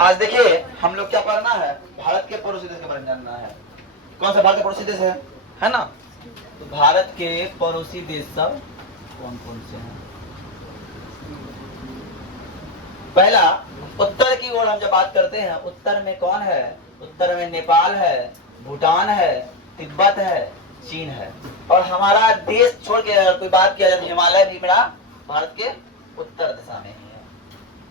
आज देखिए हम लोग क्या पढ़ना है, भारत के पड़ोसी देश के बारे में जानना है। कौन सा भारत के पड़ोसी देश है ना? तो भारत के पड़ोसी देश सब कौन कौन से हैं? पहला, उत्तर की ओर हम जब बात करते हैं, उत्तर में कौन है? उत्तर में नेपाल है, भूटान है, तिब्बत है, चीन है। और हमारा देश छोड़ के अगर कोई बात किया जाए तो हिमालय भी मेरा भारत के उत्तर दिशा में ही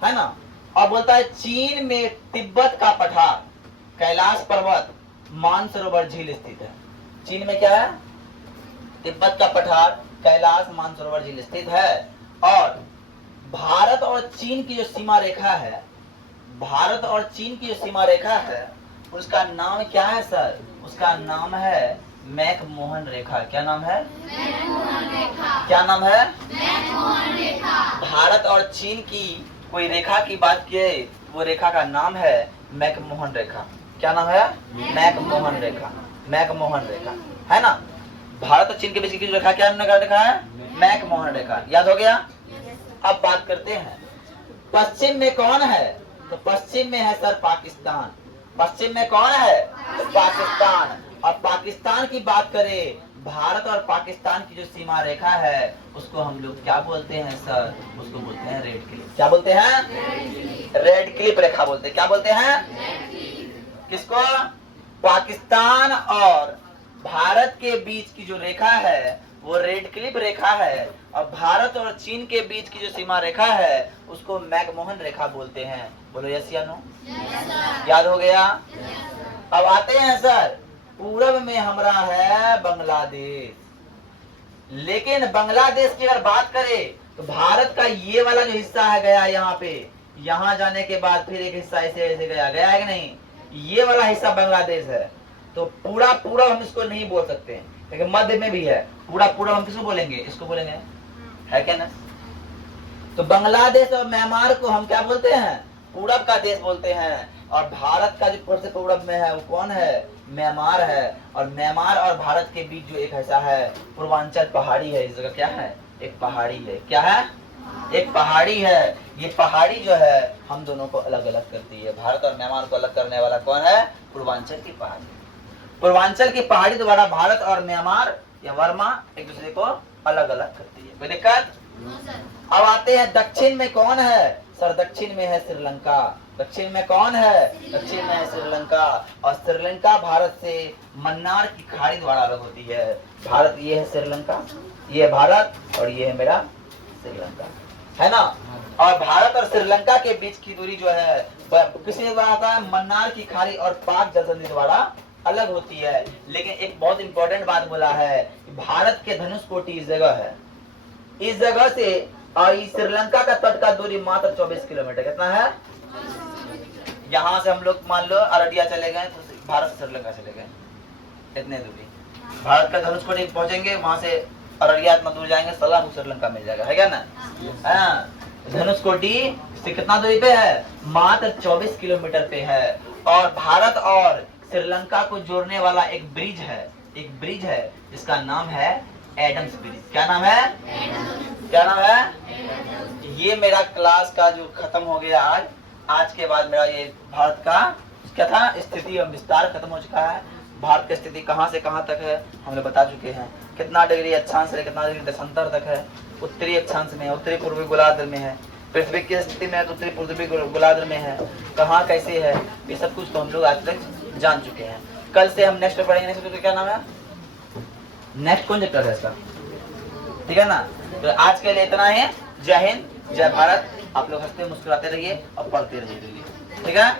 है ना? और बोलता है चीन में तिब्बत का पठार, कैलाश पर्वत, मानसरोवर झील स्थित है। चीन में क्या है? तिब्बत का पठार, कैलाश, मानसरोवर झील स्थित है। और भारत और चीन की जो सीमा रेखा है, भारत और चीन की जो सीमा रेखा है, उसका नाम क्या है सर? उसका नाम है मैकमोहन रेखा। क्या नाम है? मैकमोहन रेखा। क्या नाम है? मैकमोहन रेखा। भारत और चीन की कोई रेखा की बात किए, वो रेखा का नाम है मैकमोहन रेखा। क्या नाम है? मैकमोहन रेखा। मैकमोहन रेखा है ना? भारत और चीन के बीच की जो रेखा, क्या रेखा है? मैकमोहन रेखा। याद हो गया? अब बात करते हैं पश्चिम में कौन है? तो पश्चिम में है सर पाकिस्तान। पश्चिम में कौन है? तो पाकिस्तान। और पाकिस्तान की बात करें, भारत और पाकिस्तान की जो सीमा रेखा है, उसको हम लोग क्या बोलते हैं सर? उसको बोलते हैं रेड क्लिफ। क्या बोलते हैं? रेड क्लिफ रेखा बोलते हैं। क्या बोलते हैं? किसको? पाकिस्तान और भारत के बीच की जो रेखा है वो रेड क्लिफ रेखा है। और भारत और चीन के बीच की जो सीमा रेखा है उसको मैकमोहन रेखा बोलते हैं। बोलो यस या नो? याद हो गया? अब आते हैं सर, पूरब में हमारा है बांग्लादेश। लेकिन बांग्लादेश की अगर बात करें तो भारत का ये वाला जो हिस्सा है गया यहाँ पे, यहाँ जाने के बाद फिर एक हिस्सा ऐसे ऐसे गया है कि नहीं? ये वाला हिस्सा बांग्लादेश है। तो पूरा पूरब हम इसको नहीं बोल सकते, लेकिन मध्य में भी है। पूरा पूरब हम किसको बोलेंगे? इसको बोलेंगे, है क्या ना? तो बांग्लादेश और म्यांमार को हम क्या बोलते हैं? पूरब का देश बोलते हैं। और भारत का जो सबसे पूरब में है वो कौन है? म्यांमार है। और म्यांमार और भारत के बीच जो एक ऐसा है पूर्वांचल पहाड़ी है। इस जगह क्या है? एक पहाड़ी है। क्या है? एक पहाड़ी है। ये पहाड़ी जो है हम दोनों को अलग अलग करती है। भारत और म्यांमार को अलग करने वाला कौन है? पूर्वांचल की पहाड़ी। पूर्वांचल की पहाड़ी द्वारा भारत और म्यांमार या वर्मा एक दूसरे को अलग अलग करती है। कोई दिक्कत? अब आते हैं दक्षिण में कौन है? सर दक्षिण में है श्रीलंका। दक्षिण में कौन है? दक्षिण में है श्रीलंका। और श्रीलंका भारत से मन्नार की खाड़ी द्वारा अलग होती है। भारत ये है श्रीलंका, ये है भारत, और ये है मेरा श्रीलंका, है ना? और भारत और श्रीलंका के बीच की दूरी जो है किसके द्वारा आता है? मन्नार की खाड़ी और पाक जलसंधि द्वारा अलग होती है। लेकिन एक बहुत इंपॉर्टेंट बात बोला है, भारत के धनुषकोटि इस जगह है। इस जगह से और इस श्रीलंका का तट का दूरी मात्र 24 किलोमीटर। कितना है? यहाँ से हम लोग मान लो अररिया चले गए तो भारत से श्रीलंका चले गए, इतने दूरी। भारत का धनुषकोटि पहुंचेंगे, वहां से अररिया इतना दूर जाएंगे, सलाह श्रीलंका मिल जाएगा, है क्या ना? धनुषकोटि से कितना दूरी पे है? मात्र 24 किलोमीटर पे है। और भारत और श्रीलंका को जोड़ने वाला एक ब्रिज है, एक ब्रिज है जिसका नाम है एडम्स ब्रिज। क्या नाम है? क्या नाम है? ये मेरा क्लास का जो खत्म हो गया आज के बाद मेरा ये भारत का क्या था स्थिति और विस्तार खत्म हो चुका है। भारत की स्थिति कहाँ से कहाँ तक है हम लोग बता चुके हैं। कितना डिग्री अक्षांश है, कितना डिग्री देशांतर तक है। उत्तरी अक्षांश में, उत्तरी पूर्वी गोलार्ध में है। पृथ्वी की स्थिति में तो उत्तरी पूर्वी गोलार्ध में है। कहाँ कैसे है ये सब कुछ तो हम लोग आज तक जान चुके हैं। कल से हम नेक्स्ट पढ़ेंगे। नेक्स्ट क्या नाम है? नेक्स्ट कौन चैप्टर है इसका? ठीक है ना? तो आज के लिए इतना ही। जय हिंद, जय भारत। आप लोग हंसते मुस्कुराते रहिए और पढ़ते रहिए। ठीक है?